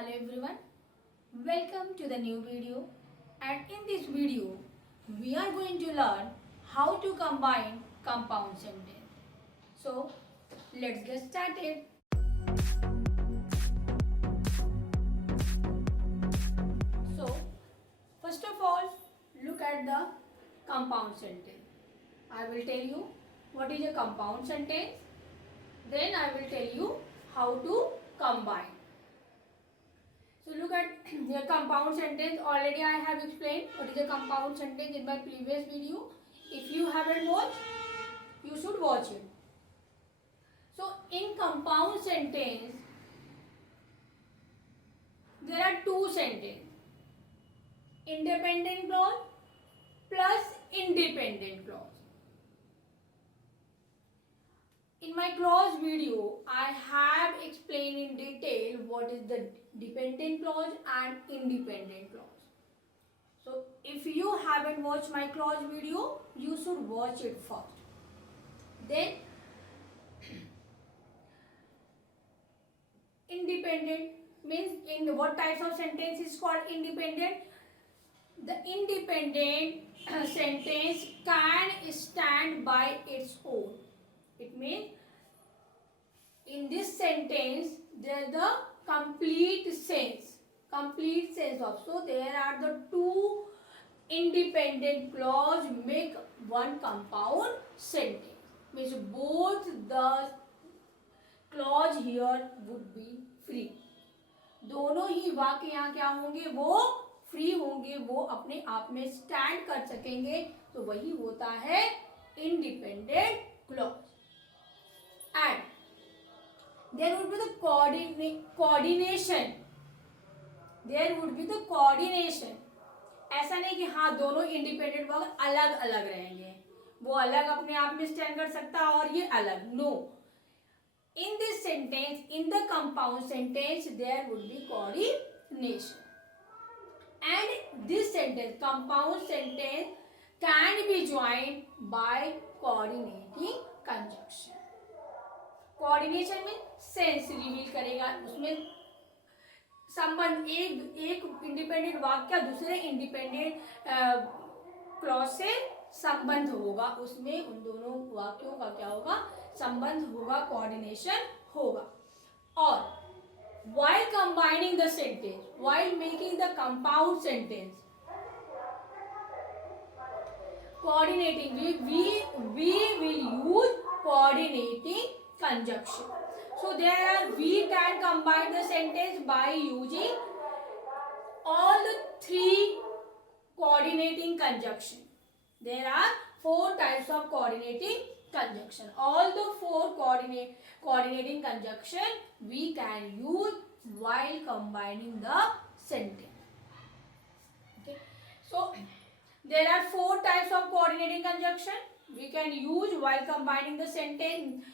Hello everyone, welcome to the new video, and in this video we are going to learn how to combine compound sentence. So let's get started. So first of all, look at the compound sentence. I will tell you what is a compound sentence, then I will tell you how to combine. So look at the compound sentence. Already I have explained what is a compound sentence in my previous video. If you haven't watched, you should watch it. So in compound sentence, there are two sentences. Independent clause plus independent clause. In my clause video, I have explained in detail what is the dependent clause and independent clause. So if you haven't watched my clause video, you should watch it first. Then independent means in what types of sentence is called independent? The independent sentence can stand by its own. It means in this sentence there is the complete sense of. So there are the two independent clause make one compound sentence. Means both the clause here would be free. दोनों ही वाक्य यहाँ क्या होंगे? वो free होंगे, वो अपने आप में स्टैंड कर सकेंगे. तो वही होता है independent clause. And there would be the coordination. There would be the coordination. ऐसा नहीं कि हाँ दोनों इंडिपेंडेंट वर्ब अलग अलग रहेंगे, वो अलग अपने आप में स्टैंड कर सकता और ये अलग. No, in this sentence, in the compound sentence, there would be coordination. And this sentence, compound sentence, can be joined by coordinating conjunction. Coordination में सेंस रिवील करेगा, उसमें संबंध एक इंडिपेंडेंट वाक्य दूसरे इंडिपेंडेंट क्लॉज से संबंध होगा, उसमें उन दोनों वाक्यों का क्या होगा? संबंध होगा, कोऑर्डिनेशन होगा. और while combining the sentence, while making the compound sentence, coordinating, we will use coordinating conjunction. So we can combine the sentence by using all the three coordinating conjunction. There are four types of coordinating conjunction. All the four coordinating conjunction we can use while combining the sentence. Okay. So there are four types of coordinating conjunction we can use while combining the sentence.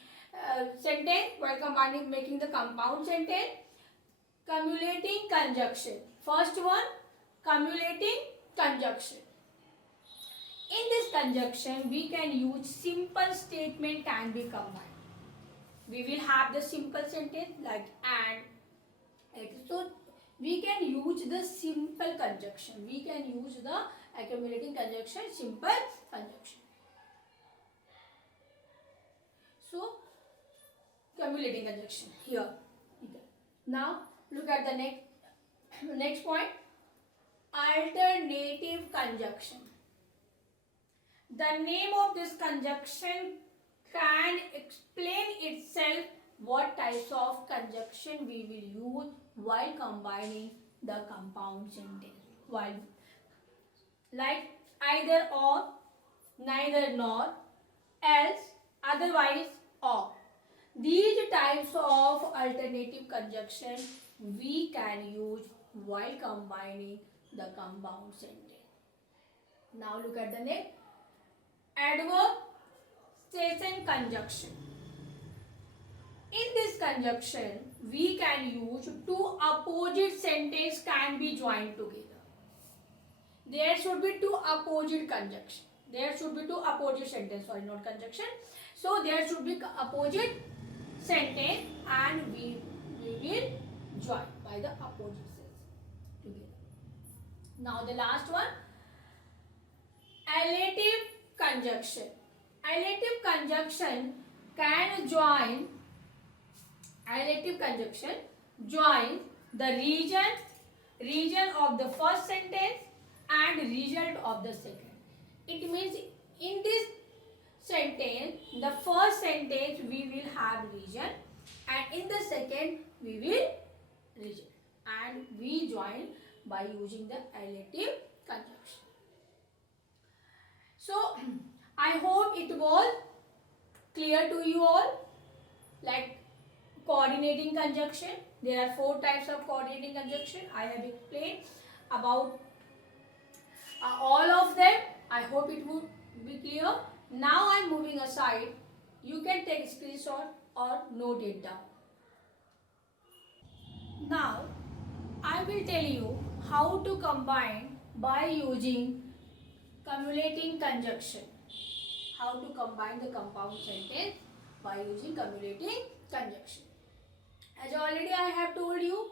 While combining, making the compound sentence. Cumulating conjunction. First one, cumulating conjunction. In this conjunction, we can use simple statement can be combined. We will have the simple sentence like and. So we can use the simple conjunction. We can use the accumulating conjunction, simple conjunction. So cumulating conjunction here. Now look at the next point. Alternative conjunction. The name of this conjunction can explain itself what types of conjunction we will use while combining the compound sentence. While like either or, neither nor, else, otherwise, or. These types of alternative conjunction we can use while combining the compound sentence. Now look at the next. Adverb station conjunction. In this conjunction we can use two opposite sentences can be joined together. There should be two opposite conjunction. There should be two opposite sentences, sorry, not conjunction. So there should be opposite sentence and we will join by by the opposite cells together. Now the last one, allative conjunction. Allative conjunction can join the region of the first sentence and result of the second. It means in this sentence, the first sentence we will have region and in the second we will result, and we join by using the allative conjunction. So I hope it was clear to you all. Like coordinating conjunction, there are 4 types of coordinating conjunction. I have explained about all of them. I hope it would be clear. Now I am moving aside. You can take screenshot or note it down. Now I will tell you how to combine by using cumulating conjunction. How to combine the compound sentence by using cumulating conjunction. As already I have told you,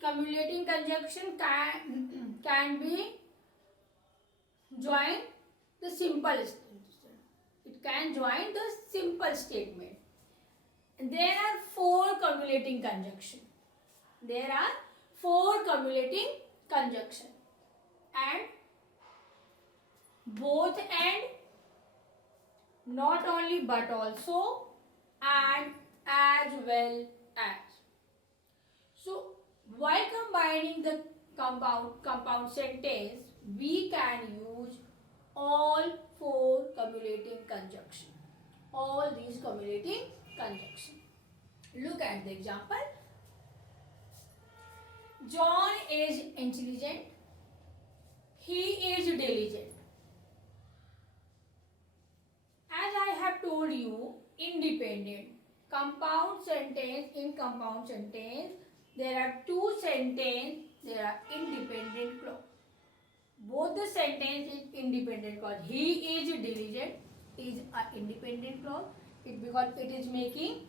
cumulating conjunction can be join the simple statement. It can join the simple statement. There are 4 cumulating conjunction. There are 4 cumulating conjunction, and both and, not only but also, and as well as. So while combining the compound sentence, we can use all 4 cumulating conjunction. All these cumulating conjunction. Look at the example. John is intelligent. He is diligent. As I have told you, independent. Compound sentence, in compound sentence, there are 2 sentences, there are independent clause. Both the sentence is independent clause. He is diligent is an independent clause. Because it is making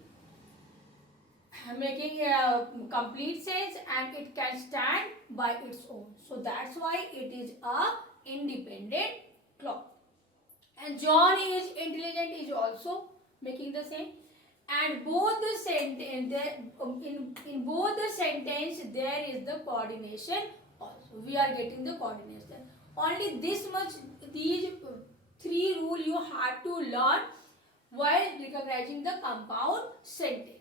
a complete sense and it can stand by its own. So that's why it is a independent clause. And John is intelligent is also making the same. And both the sentence, in both the sentence there is the coordination also. We are getting the coordination. Only this much, these 3 rules you have to learn while recognizing the compound sentence.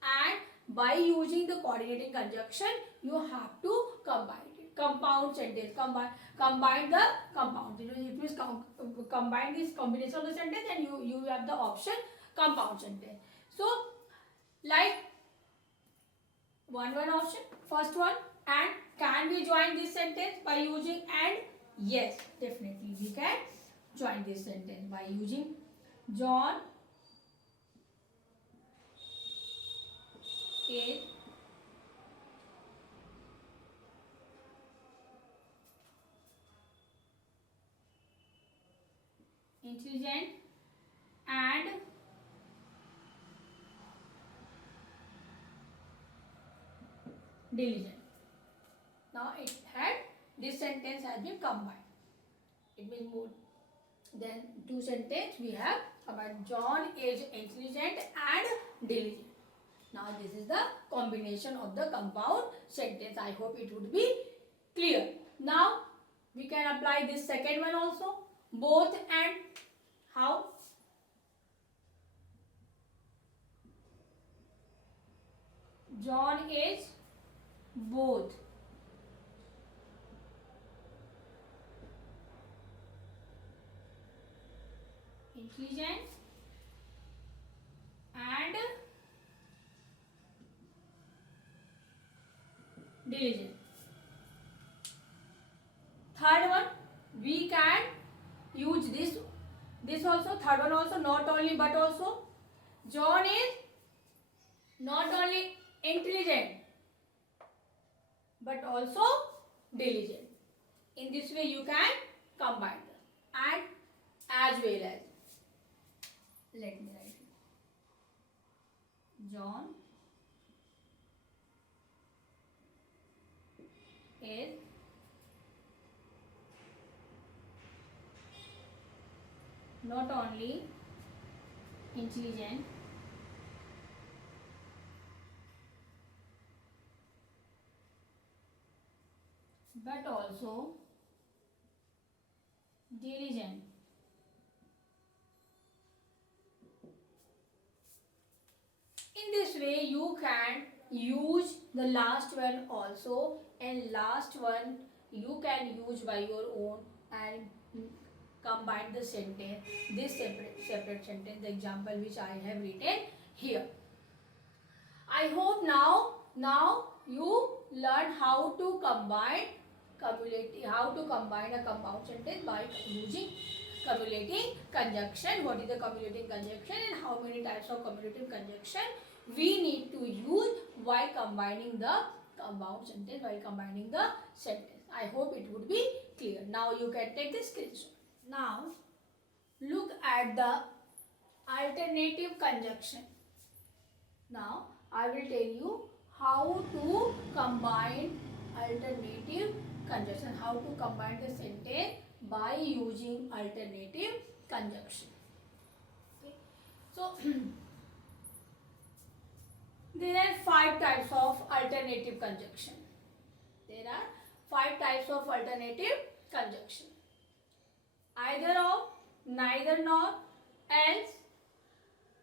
And by using the coordinating conjunction, you have to combine it. Compound sentence, combine the compound. It means combine this combination of the sentence, and you have the option compound sentence. So, like one option, first one, and can we join this sentence by using and? Yes, definitely we can join this sentence by using John is intelligent and diligent. Now this sentence has been combined. It means more than 2 sentences we have combined. John is intelligent and diligent. Now this is the combination of the compound sentence. I hope it would be clear. Now we can apply this second one also. Both and. How? John is both intelligent and diligent. Third one, we can use this also. Third one also, not only but also. John is not only intelligent but also diligent. In this way you can combine them. And as well as, let me write it. John not only intelligent but also diligent. In this way you can use the last one also, and last one you can use by your own and combine the sentence, this separate sentence, the example which I have written here. I hope now you learn how to combine how to combine a compound sentence by using cumulative conjunction. What is the cumulative conjunction and how many types of cumulative conjunction we need to use while combining the compound sentence, while combining the sentence. I hope it would be clear. Now you can take the screenshot. Now look at the alternative conjunction. Now I will tell you how to combine alternative conjunction, how to combine the sentence by using alternative conjunction. Okay. So there are 5 types of alternative conjunction. There are 5 types of alternative conjunction. Either of, neither nor, else,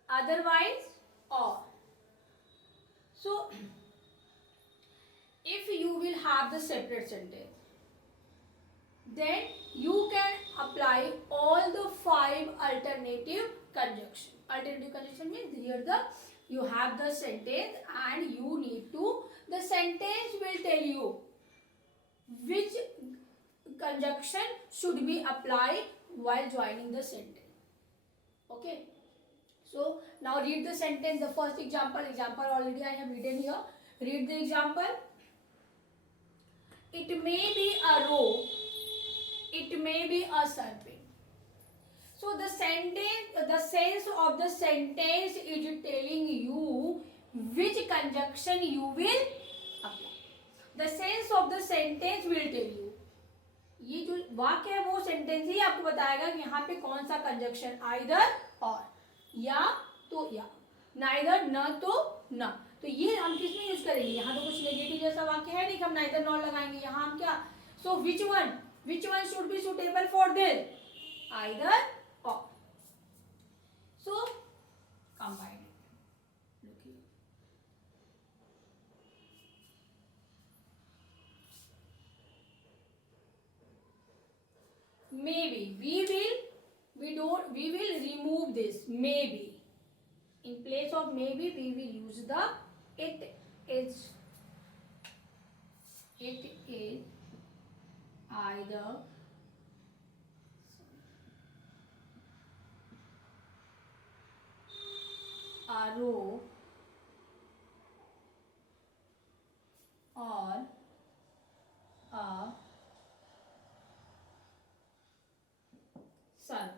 otherwise, or. So if you will have the separate sentence, then you can apply all the 5 alternative conjunction. Alternative conjunction means here you have the sentence and you need to, the sentence will tell you which conjunction should be applied while joining the sentence. Okay. So now read the sentence, the first example already I have written here. Read the example. It may be a rope, it may be a serpent. So the sentence, the sense of the sentence is telling you which conjunction you will apply. The sense of the sentence will tell you. ये जो वाक्य है वो sentence ही आपको बताएगा कि यहाँ पे कौन सा कंजक्शन, आइदर और, या तो या, नाइदर न तो न. तो ये हम किस में यूज करेंगे? यहाँ तो कुछ नेगेटिव जैसा वाक्य है नहीं कि हम नाइदर नॉर लगाएंगे. यहाँ हम क्या, so which one should be suitable for this, either or. So combine. Maybe we will remove this maybe. In place of maybe we will use the it is either a row or a serpent.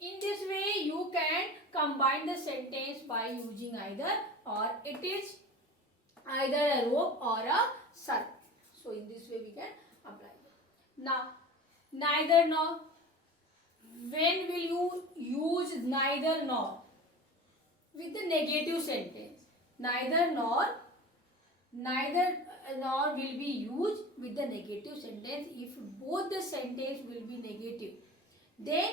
In this way you can combine the sentence by using either or. It is either a rope or a serpent. So in this way we can apply it. Now neither nor. When will you use neither nor? With the negative sentence. Neither nor will be used with the negative sentence. If both the sentence will be negative, then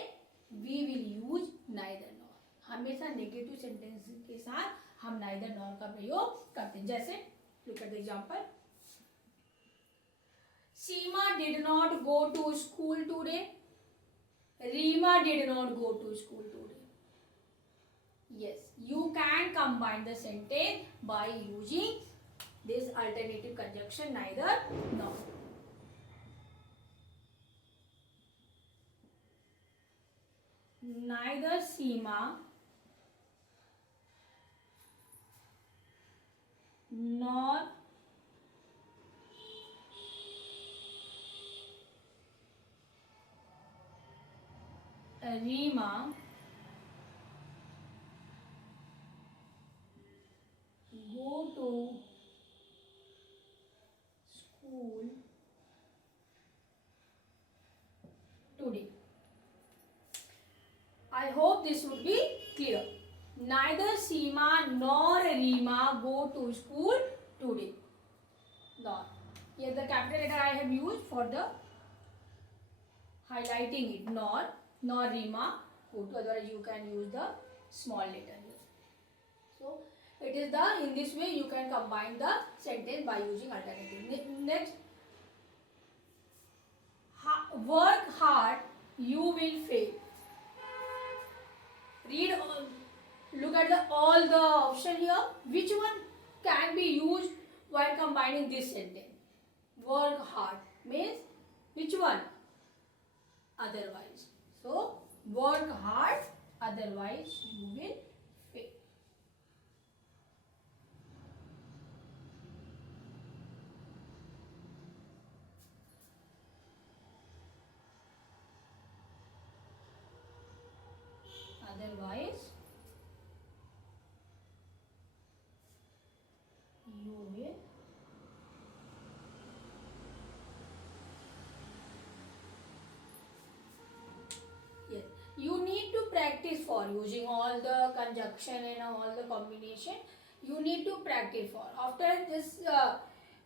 we will use neither nor. हमेशा negative sentence के साथ हम neither nor का प्रयोग करते हैं. जैसे look at the example. Seema did not go to school today. Reema did not go to school today. Yes, you can combine the sentence by using this alternative conjunction neither nor. Neither Seema nor Reema go to school today. hope this would be clear. Neither Seema nor Reema go to school today. Nor. Here the capital letter I have used for the highlighting it. Nor Reema go to. Otherwise you can use the small letter here. So it is the, in this way you can combine the sentence by using alternative. Next, work hard, you will fail. Read all, look at all the option here. Which one can be used while combining this sentence? Work hard means which one? Otherwise. So work hard, otherwise you will fail. Otherwise you will yes. You need to practice for using all the conjunction and all the combination. You need to practice for. After this,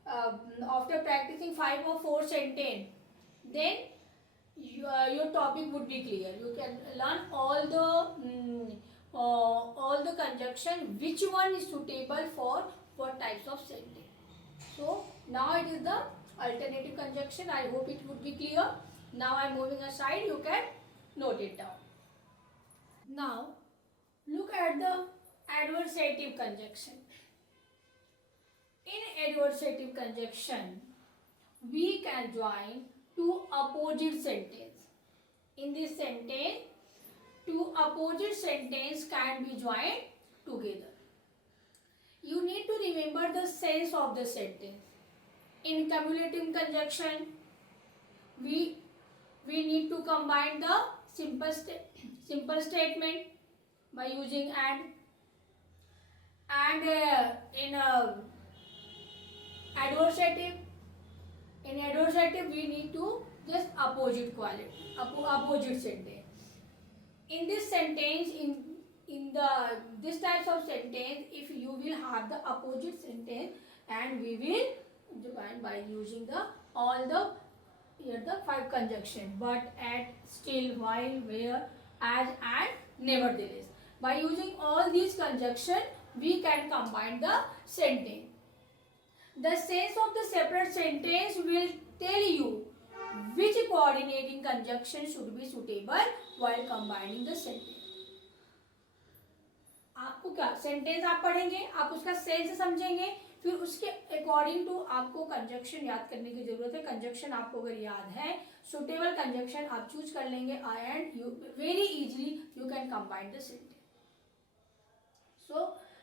after practicing 5 or 4 sentence, then your topic would be clear. You can learn all the conjunction, which one is suitable for what types of sentence. So now it is the alternative conjunction. I hope it would be clear. Now I am moving aside. You can note it down. Now look at the adversative conjunction. In adversative conjunction, we can join two opposite sentences. In this sentence, two opposite sentences can be joined together. You need to remember the sense of the sentence. In cumulative conjunction, we need to combine the simple statement by using and in adversative, we need to just opposite sentence. In this sentence, in this types of sentence, if you will have the opposite sentence, and we will join by using all the 5 conjunction: but, at, still, while, where, as, and nevertheless. By using all these conjunction, we can combine the sentence. The sense of the separate sentence will tell you which coordinating conjunction should be suitable while combining the sentence. आपको क्या sentence आप पढ़ेंगे, आप उसका sense समझेंगे, फिर उसके according to आपको कंजक्शन याद करने की जरूरत है. कंजक्शन आपको अगर याद है, सुटेबल कंजक्शन आप चूज कर लेंगे and you very easily you can combine the sentence. So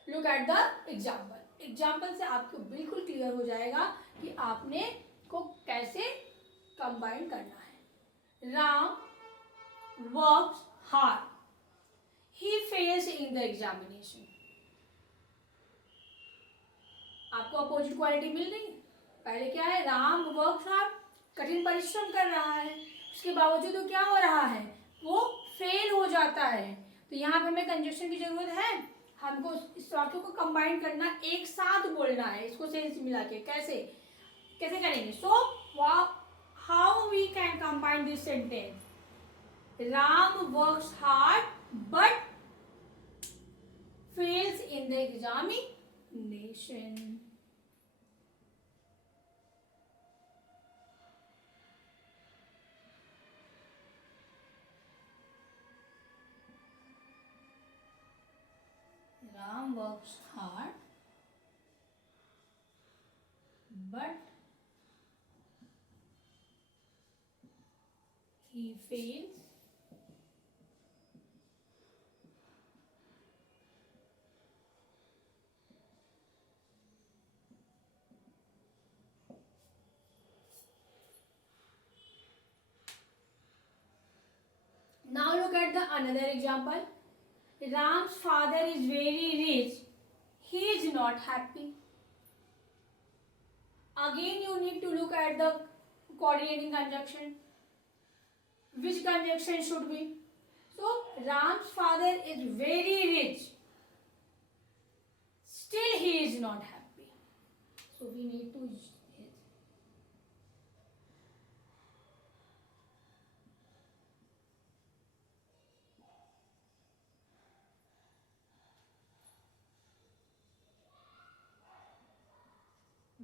look at the example. Example से आपको बिल्कुल क्लियर हो जाएगा कि आपने को कैसे कंबाइन करना है. Ram works hard, he fails in the examination. आपको अपोजिट क्वालिटी मिल रही है. पहले क्या है, राम वर्क्स हार्ड, कठिन परिश्रम कर रहा है, उसके बावजूद वो क्या हो रहा है, वो फेल हो जाता है. तो यहाँ पे हमें कंजक्शन की जरूरत है. हमको इस वाक्य को कंबाइन करना, एक साथ बोलना है, इसको सेंस मिला के. कैसे करेंगे? So how we can combine this sentence. Ram works hard but fails in the examination. Ram works hard but he fails Now look at the another example. Ram's father is very rich. He is not happy. Again you need to look at the coordinating conjunction. Which conjunction should be? So Ram's father is very rich. Still he is not happy. So we need to use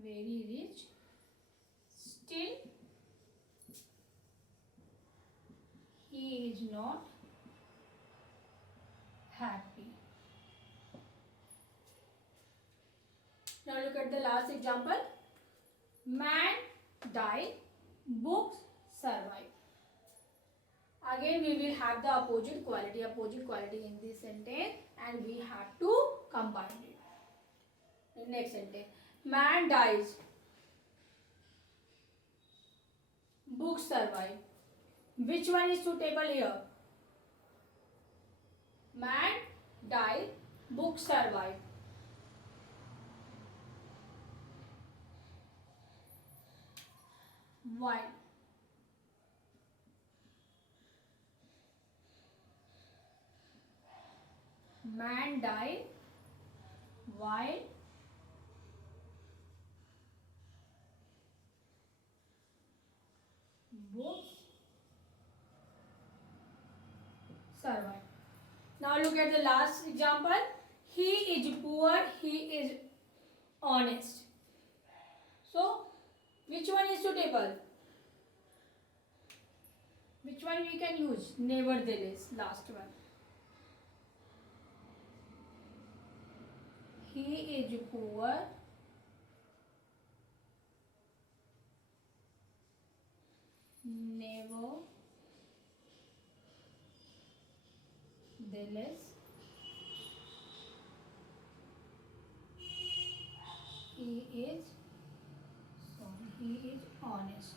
very rich. Still he is not happy. Now look at the last example. Man died, books survive. Again we will have the opposite quality in this sentence, and we have to combine it. The next sentence. Man dies, books survive. Which one is suitable here? Man died, books survive. Why? Man died while books survive. Now look at the last example. He is poor, he is honest. So which one is suitable? Which one we can use? Nevertheless, last one. He is poor, nevertheless, he is honest.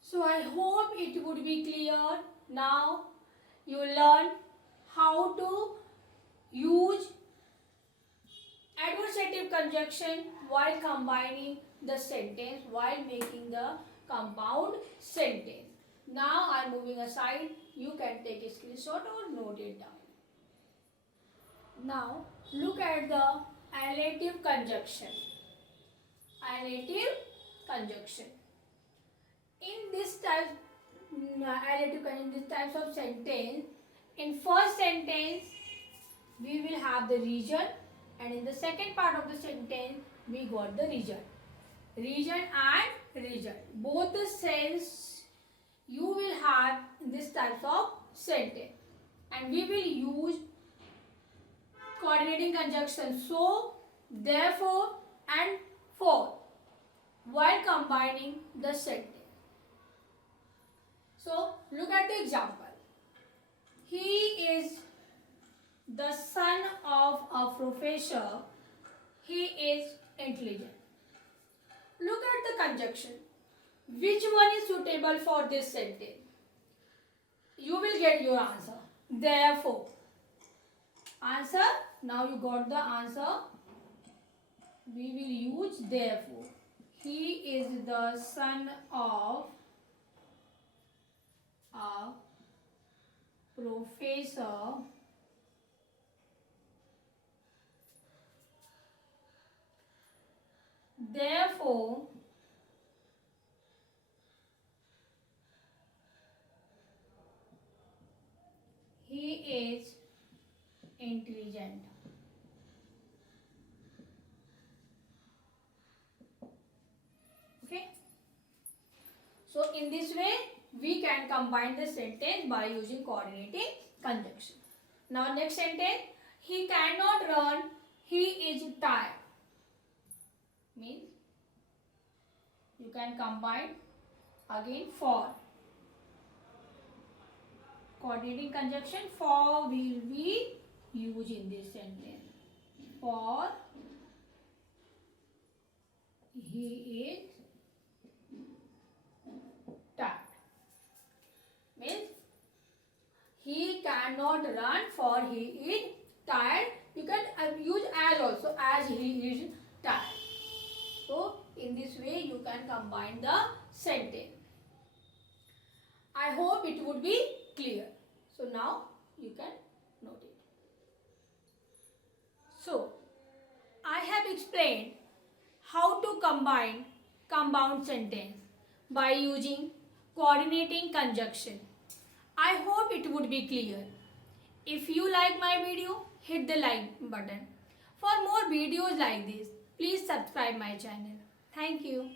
So I hope it would be clear. Now you learn how to use adversative conjunction while combining the sentence, while making the compound sentence. Now I am moving aside. You can take a screenshot or note it down. Now look at the allative conjunction. Allative conjunction. In this type of sentence, in first sentence we will have the region, and in the second part of the sentence we got the region and region. Both the sense you will have in this type of sentence, and we will use coordinating conjunction so, therefore and for while combining the sentence. So look at the example. He is the son of a professor. He is intelligent. Look at the conjunction. Which one is suitable for this sentence? You will get your answer. Therefore. Answer. Now you got the answer. We will use therefore. He is the son of a professor. Therefore, he is intelligent. Okay. So in this way, we can combine the sentence by using coordinating conjunction. Now next sentence, he cannot run, he is tired. Means you can combine again for. Coordinating conjunction for will be used in this sentence. For he is tired. Means he cannot run for he is tired. You can use as also, as he is tired. So in this way you can combine the sentence. I hope it would be clear. So now you can note it. So I have explained how to combine compound sentence by using coordinating conjunction. I hope it would be clear. If you like my video, hit the like button. For more videos like this, please subscribe my channel. Thank you.